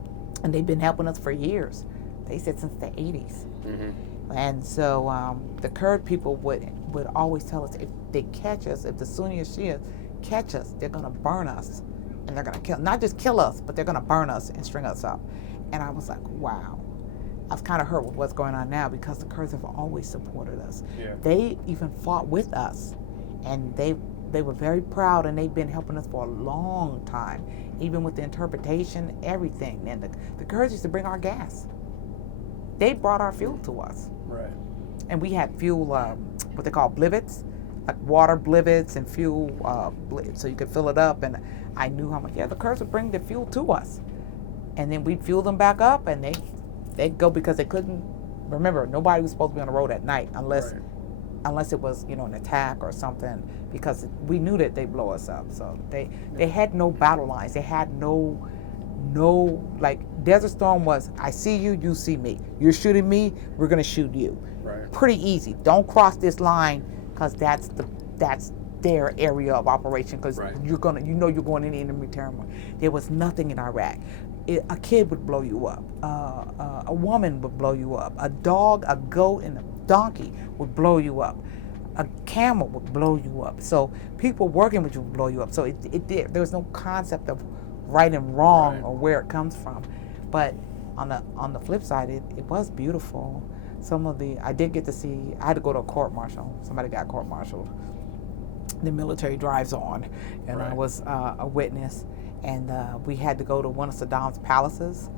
And they've been helping us for years. They said since the 80s. Mm-hmm. And so the Kurd people would always tell us, if they catch us, if the Sunni or Shia catch us, they're going to burn us. And they're going to not just kill us, but they're going to burn us and string us up. And I was like, wow. I was kind of hurt with what's going on now, because the Kurds have always supported us. Yeah. They even fought with us. And they were very proud, and they've been helping us for a long time, even with the interpretation, everything. And the Kurds used to bring our gas. They brought our fuel to us. Right. And we had fuel, what they call blivets, like water blivets and fuel, so you could fill it up. And I knew how much, the Kurds would bring the fuel to us. And then we'd fuel them back up, and they'd go, because they couldn't. Remember, nobody was supposed to be on the road at night unless it was, an attack or something, because we knew that they'd blow us up. So they had no battle lines. They had no no, like Desert Storm was, I see you, you see me. You're shooting me, we're gonna shoot you. Right. Pretty easy. Don't cross this line, because that's their area of operation, because Right. you're going in the enemy territory. There was nothing in Iraq. A kid would blow you up. A woman would blow you up. A dog, a goat, and a donkey would blow you up. A camel would blow you up. So people working with you would blow you up. So there was no concept of right and wrong Right. or where it comes from. But on the flip side, it was beautiful. I did get to see, I had to go to a court martial. Somebody got court martialed. The military drives on, and I Right. was a witness. And we had to go to one of Saddam's palaces.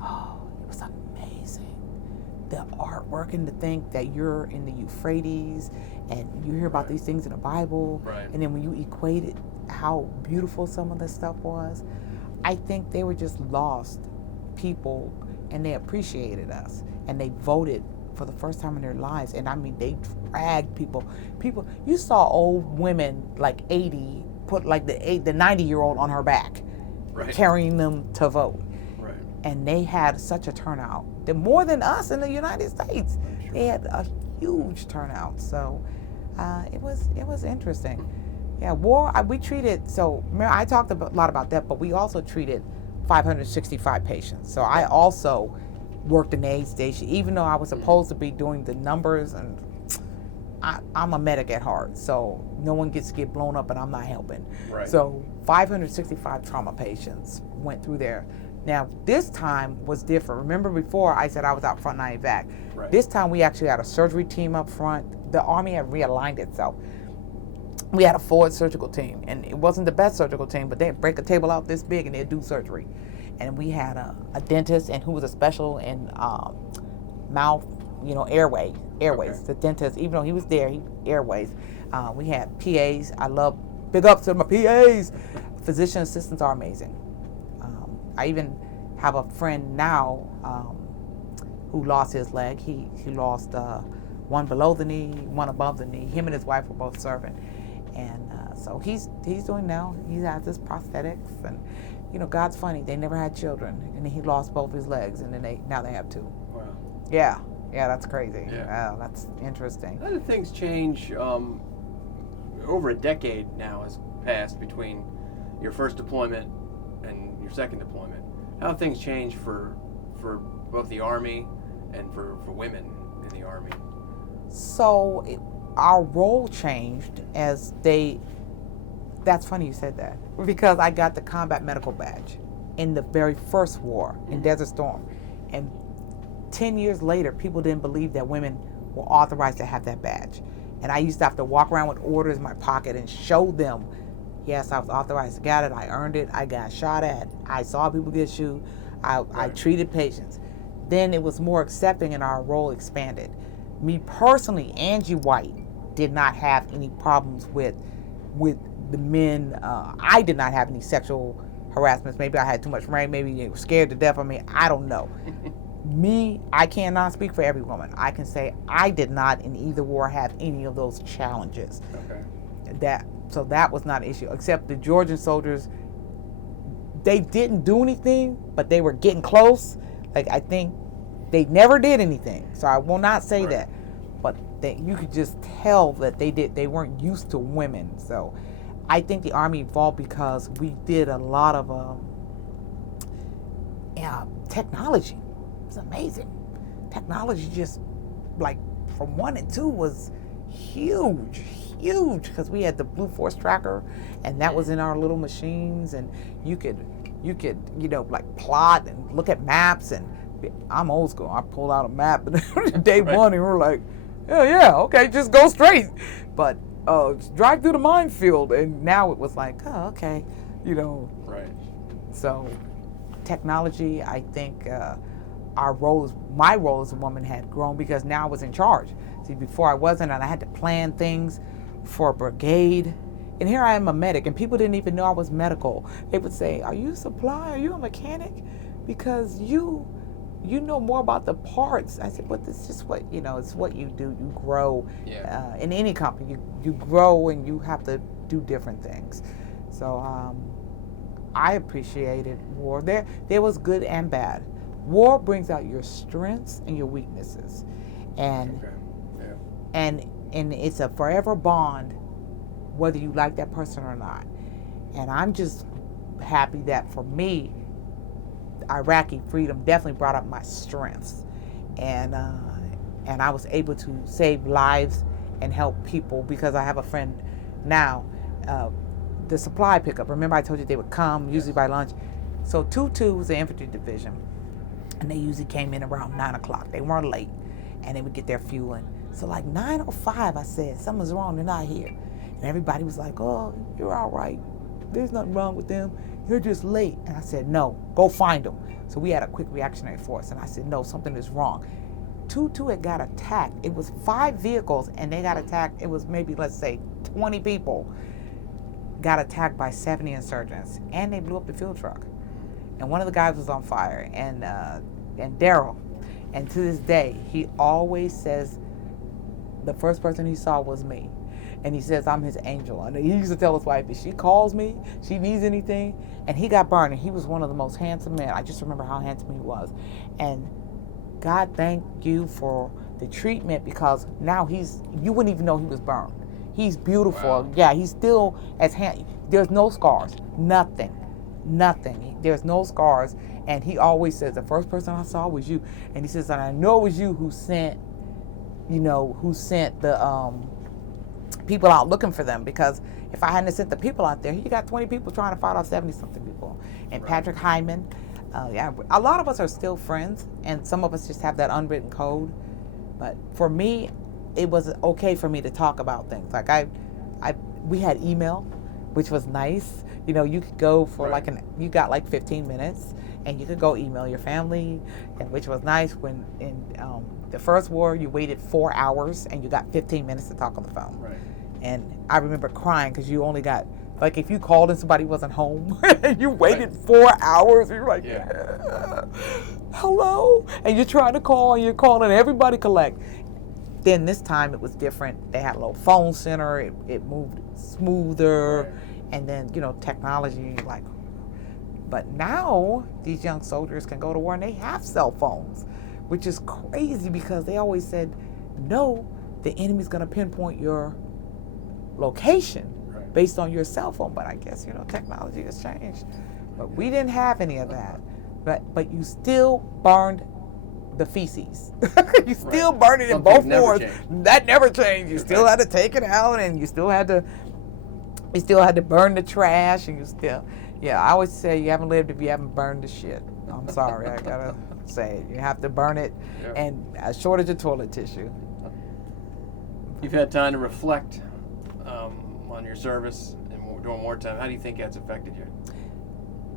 Oh, it was amazing. The artwork, and to think that you're in the Euphrates and you hear about Right. these things in the Bible. Right. And then when you equate it, how beautiful some of this stuff was, I think they were just lost people, and they appreciated us, and they voted for the first time in their lives. And I mean, they dragged people. You saw old women like 80 put like the 90-year-old on her back, Right. carrying them to vote. Right. And they had such a turnout. They're more than us in the United States. Sure. They had a huge turnout. So it was interesting. Yeah, war. We treated. So I talked a lot about that, but we also treated 565 patients. So I also worked in the aid station, even though I was supposed to be doing the numbers, and I'm a medic at heart, so no one gets to get blown up and I'm not helping. Right. So 565 trauma patients went through there. Now, this time was different. Remember before I said I was out front and I evac. Right. This time we actually had a surgery team up front. The Army had realigned itself. We had a forward surgical team, and it wasn't the best surgical team, but they'd break a table out this big and they'd do surgery. And we had a dentist, and who was a special in mouth, airways. Okay. The dentist, even though he was there, airways. We had PAs. I love, big ups to my PAs. Physician assistants are amazing. I even have a friend now who lost his leg. He lost one below the knee, one above the knee. Him and his wife were both serving. And so he's doing now. He has his prosthetics, and God's funny. They never had children, and he lost both his legs, and then now they have two. Wow. Yeah, that's crazy. Yeah. Wow, that's interesting. How did things change? Over a decade now has passed between your first deployment and your second deployment. How have things changed for both the Army and for women in the Army? So our role changed as that's funny you said that, because I got the combat medical badge in the very first war in Desert Storm. And 10 years later, people didn't believe that women were authorized to have that badge. And I used to have to walk around with orders in my pocket and show them, yes, I was authorized to get it, I earned it, I got shot at, I saw people get shot, I treated patients. Then it was more accepting and our role expanded. Me personally, Angie White did not have any problems with the men. I did not have any sexual harassments. Maybe I had too much rain, maybe they were scared to death of me, I don't know. Me, I cannot speak for every woman. I can say I did not in either war have any of those challenges. Okay. So that was not an issue, except the Georgian soldiers, they didn't do anything, but they were getting close. Like, I think they never did anything, so I will not say that. But you could just tell that they weren't used to women. So I think the Army evolved because we did a lot of technology. It's amazing. Technology just, like, from 1 and 2 was huge, because we had the Blue Force tracker, and that was in our little machines, and you could like plot and look at maps. And I'm old school. I pulled out a map and day one, and we're like, yeah, okay, just go straight, but just drive through the minefield. And now it was like, oh, okay, Right. So technology, I think my role as a woman had grown because now I was in charge. See, before I wasn't, and I had to plan things for a brigade. And here I am, a medic, and people didn't even know I was medical. They would say, are you a supply? Are you a mechanic? Because you know more about the parts. I said, but it's just what, it's what you do. You grow in any company. You grow, and you have to do different things. So I appreciated war. There was good and bad. War brings out your strengths and your weaknesses, and Okay. Yeah. and it's a forever bond, whether you like that person or not. And I'm just happy that for me, Iraqi Freedom definitely brought up my strengths, and I was able to save lives and help people because I have a friend now. The supply pickup. Remember, I told you they would come usually by lunch. So 2-2 was the infantry division, and they usually came in around 9 o'clock. They weren't late, and they would get their fuel in. So like 9:05, I said, something's wrong. They're not here, and everybody was like, "Oh, you're all right. There's nothing wrong with them. You're just late." And I said, "No, go find them." So we had a quick reactionary force, and I said, "No, something is wrong." 2-2 had got attacked. It was 5 vehicles, and they got attacked. It was maybe, let's say, 20 people got attacked by 70 insurgents, and they blew up the fuel truck. And one of the guys was on fire, and Daryl, and to this day, he always says the first person he saw was me. And he says I'm his angel. And he used to tell his wife, if she calls me, she needs anything, and he got burned, and he was one of the most handsome men. I just remember how handsome he was. And God, thank you for the treatment, because now you wouldn't even know he was burned. He's beautiful. Wow. Yeah, he's still as there's no scars. Nothing. There's no scars. And he always says, the first person I saw was you. And he says, and I know it was you who sent the people out looking for them, because if I hadn't sent the people out there, you got 20 people trying to fight off 70-something people. And Right. Patrick Hyman, yeah, a lot of us are still friends, and some of us just have that unwritten code. But for me, it was okay for me to talk about things. Like we had email, which was nice. You know, you could go for Right. you got like 15 minutes, and you could go email your family, and which was nice. When in the first war, you waited 4 hours, and you got 15 minutes to talk on the phone. Right. And I remember crying because you only got, like, if you called and somebody wasn't home, and you waited 4 hours, you're like, Yeah. hello? And you're trying to call, and you're calling, and everybody collect. Then this time it was different. They had a little phone center. It moved smoother. Right. And then, technology, like, but now these young soldiers can go to war and they have cell phones, which is crazy, because they always said, no, the enemy's going to pinpoint your location Right. based on your cell phone. But I guess, technology has changed. But we didn't have any of that. But you still burned the feces. You still burned it in Some both things never wars. change. That never changed. You Okay. still had to take it out, and you still had to burn the trash, and you still, yeah, I always say you haven't lived if you haven't burned the shit. I'm sorry, I gotta say it. You have to burn it, Yeah. and a shortage of toilet tissue. You've had time to reflect on your service and during wartime. How do you think that's affected you?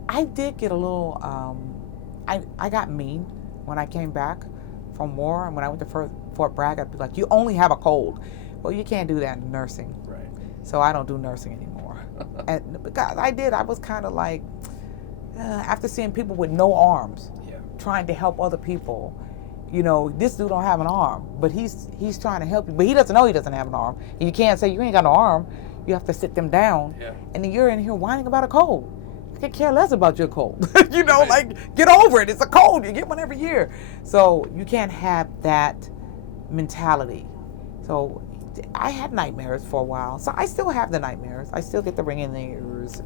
I did get a little, I got mean when I came back from war, and when I went to Fort Bragg, I'd be like, you only have a cold. Well, you can't do that in nursing. Right. So I don't do nursing anymore. And because I was kind of like, after seeing people with no arms, Yeah. trying to help other people, this dude don't have an arm, but he's trying to help you, but he doesn't know he doesn't have an arm. And you can't say you ain't got no arm. You have to sit them down. Yeah. And then you're in here whining about a cold. I could care less about your cold. Right. Like, get over it. It's a cold. You get one every year. So you can't have that mentality. So I had nightmares for a while. So I still have the nightmares. I still get the ringing in the ears,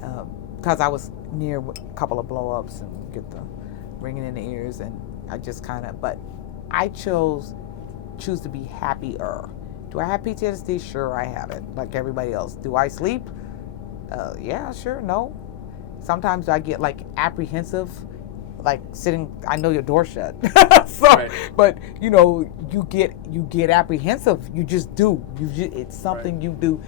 Yeah. because I was near a couple of blow-ups and get the ringing in the ears, and I just but I choose to be happier. Do I have PTSD? Sure, I have it, like everybody else. Do I sleep? Yeah, sure, no. Sometimes I get like apprehensive, like sitting, I know your door shut. So, Right. but you get apprehensive. You just do. It's something Right. you do.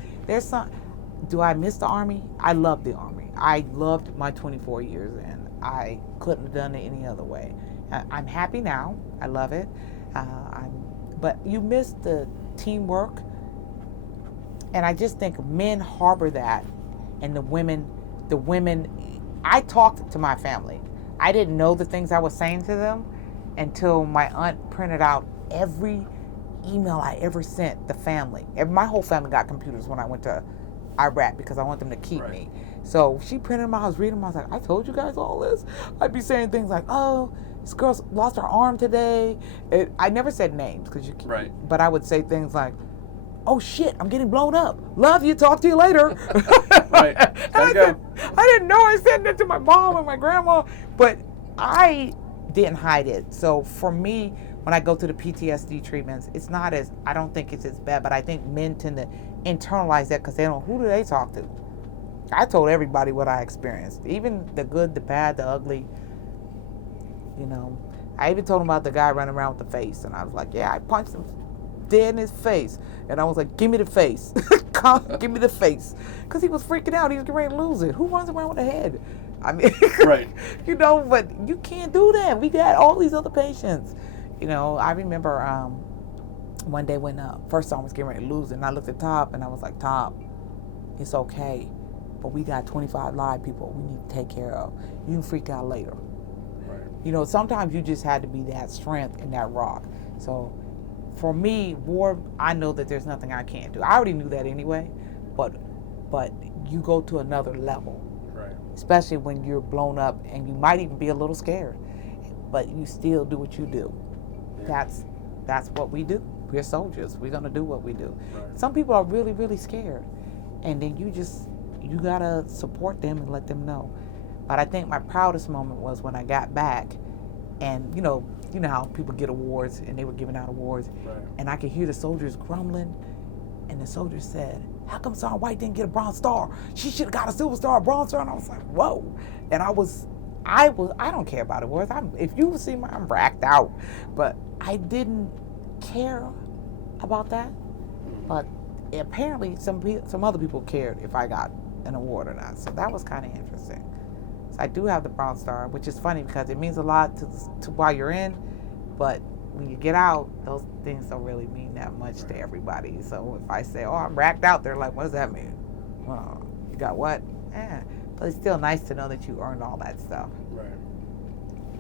Do I miss the Army? I love the Army. I loved my 24 years, and I couldn't have done it any other way. I'm happy now. I love it. But you miss the teamwork, and I just think men harbor that, and the women. I talked to my family. I didn't know the things I was saying to them until my aunt printed out every email I ever sent the family. My whole family got computers when I went to Iraq, because I want them to keep Right. me. So she printed them out. I was reading them. I was like, I told you guys all this. I'd be saying things like, oh, this girl lost her arm today. I never said names because you can't. Right. But I would say things like, oh shit, I'm getting blown up. Love you. Talk to you later. Right. I didn't know I said that to my mom and my grandma, but I didn't hide it. So for me, when I go to the PTSD treatments, it's not as, I don't think it's as bad, but I think men tend to internalize that because they don't, who do they talk to? I told everybody what I experienced, even the good, the bad, the ugly. You know, I even told him about the guy running around with the face, and I was like, yeah, I punched him dead in his face, and I was like, give me the face, give me the face, because he was freaking out. He was getting ready to lose it. Who runs around with a head? I mean, right. You know, but you can't do that. We got all these other patients. You know, I remember one day when first I was getting ready to lose it, and I looked at Top, and I was like, Top, it's okay. But we got 25 live people we need to take care of. You can freak out later. Right. You know, sometimes you just had to be that strength in that rock. So for me, war, I know that there's nothing I can't do. I already knew that anyway, but you go to another level. Right. Especially when you're blown up and you might even be a little scared, but you still do what you do. Yeah. That's what we do. We're soldiers. We're gonna do what we do. Right. Some people are really, really scared, and then you gotta support them and let them know. But I think my proudest moment was when I got back, and you know how people get awards, and they were giving out awards, right. And I could hear the soldiers grumbling, and the soldiers said, how come Sergeant White didn't get a Bronze Star? She should have got a Silver Star, a Bronze Star. And I was like, whoa. And I don't care about awards. If you see me, I'm racked out. But I didn't care about that. But apparently some other people cared if I got an award or not. So that was kind of interesting. So I do have the Bronze Star, which is funny because it means a lot to while you're in, but when you get out, those things don't really mean that much to everybody. So if I say, oh, I'm racked out, they're like, what does that mean? Oh, you got what? Yeah. But it's still nice to know that you earned all that stuff. Right.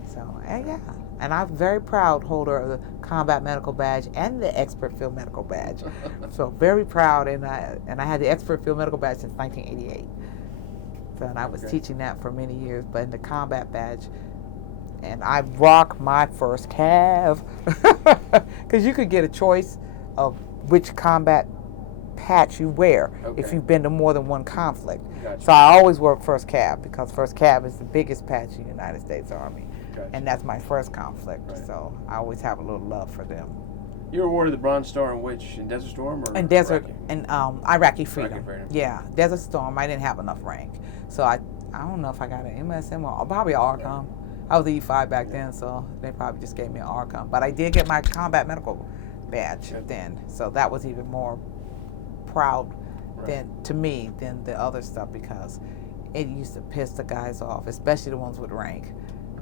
So, yeah. And I'm very proud holder of the Combat Medical Badge and the Expert Field Medical Badge. So very proud, and I had the Expert Field Medical Badge since 1988. So, and I was teaching that for many years, but in the Combat Badge, and I rock my first calf, because you could get a choice of which combat patch you wear if you've been to more than one conflict. Gotcha. So I always wear first cav because first cav is the biggest patch in the United States Army. Gotcha. And that's my first conflict. Right. So I always have a little love for them. You were awarded the Bronze Star in which? In Desert Storm or in Desert Iraqi? and Iraqi Freedom. Iraqi Freedom. Yeah, Desert Storm. I didn't have enough rank, so I don't know if I got an MSM or probably an ARCOM. I was the E5 back then, so they probably just gave me an ARCOM. But I did get my Combat Medical Badge then, so that was even more proud to me than the other stuff, because it used to piss the guys off, especially the ones with rank.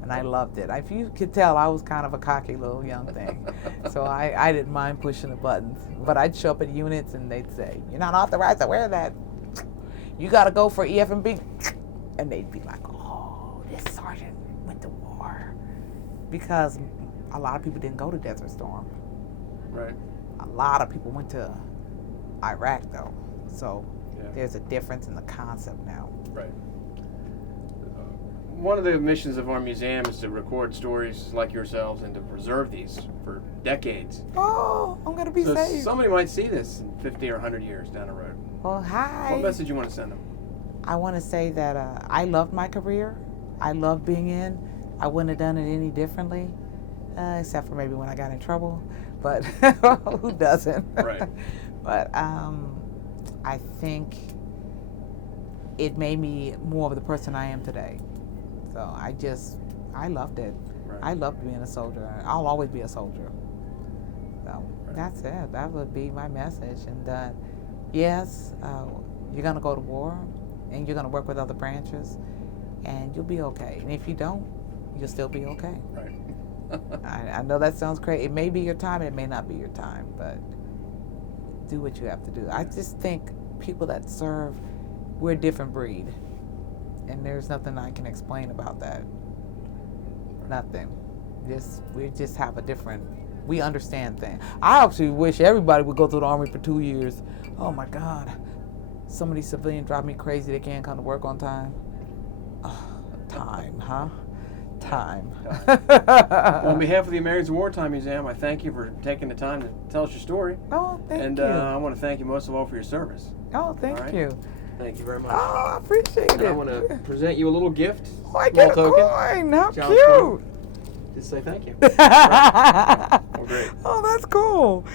And I loved it. If you could tell, I was kind of a cocky little young thing. So I didn't mind pushing the buttons. But I'd show up at units and they'd say, you're not authorized to wear that. You got to go for EF and B. And they'd be like, oh, this sergeant went to war. Because a lot of people didn't go to Desert Storm. Right. A lot of people went to Iraq, though. So there's a difference in the concept now. Right. One of the missions of our museum is to record stories like yourselves and to preserve these for decades. Oh, I'm going to be saved. Somebody might see this in 50 or 100 years down the road. Well, hi. What message you want to send them? I want to say that I loved my career. I loved being in. I wouldn't have done it any differently, except for maybe when I got in trouble. But who doesn't? Right. But I think it made me more of the person I am today. So I loved it. Right. I loved being a soldier. I'll always be a soldier. So that's it. That would be my message. And yes, you're going to go to war, and you're going to work with other branches, and you'll be okay. And if you don't, you'll still be okay. Right. I know that sounds crazy. It may be your time, and it may not be your time, but do what you have to do. I just think people that serve, we're a different breed. And there's nothing I can explain about that. Nothing. We just have a different, we understand things. I actually wish everybody would go through the Army for 2 years. Oh my God. some of these civilians drive me crazy. They can't come to work on time. Time, huh? Time. Well, on behalf of the Americans of Wartime Museum, I thank you for taking the time to tell us your story. Oh, thank and, you. And I want to thank you most of all for your service. Oh, thank you. Thank you very much. Oh, I appreciate and it. I want to present you a little gift. Oh, I get a token. coin. How Challenge cute. coin. Just say thank you. Right. Well, great. Oh, that's cool.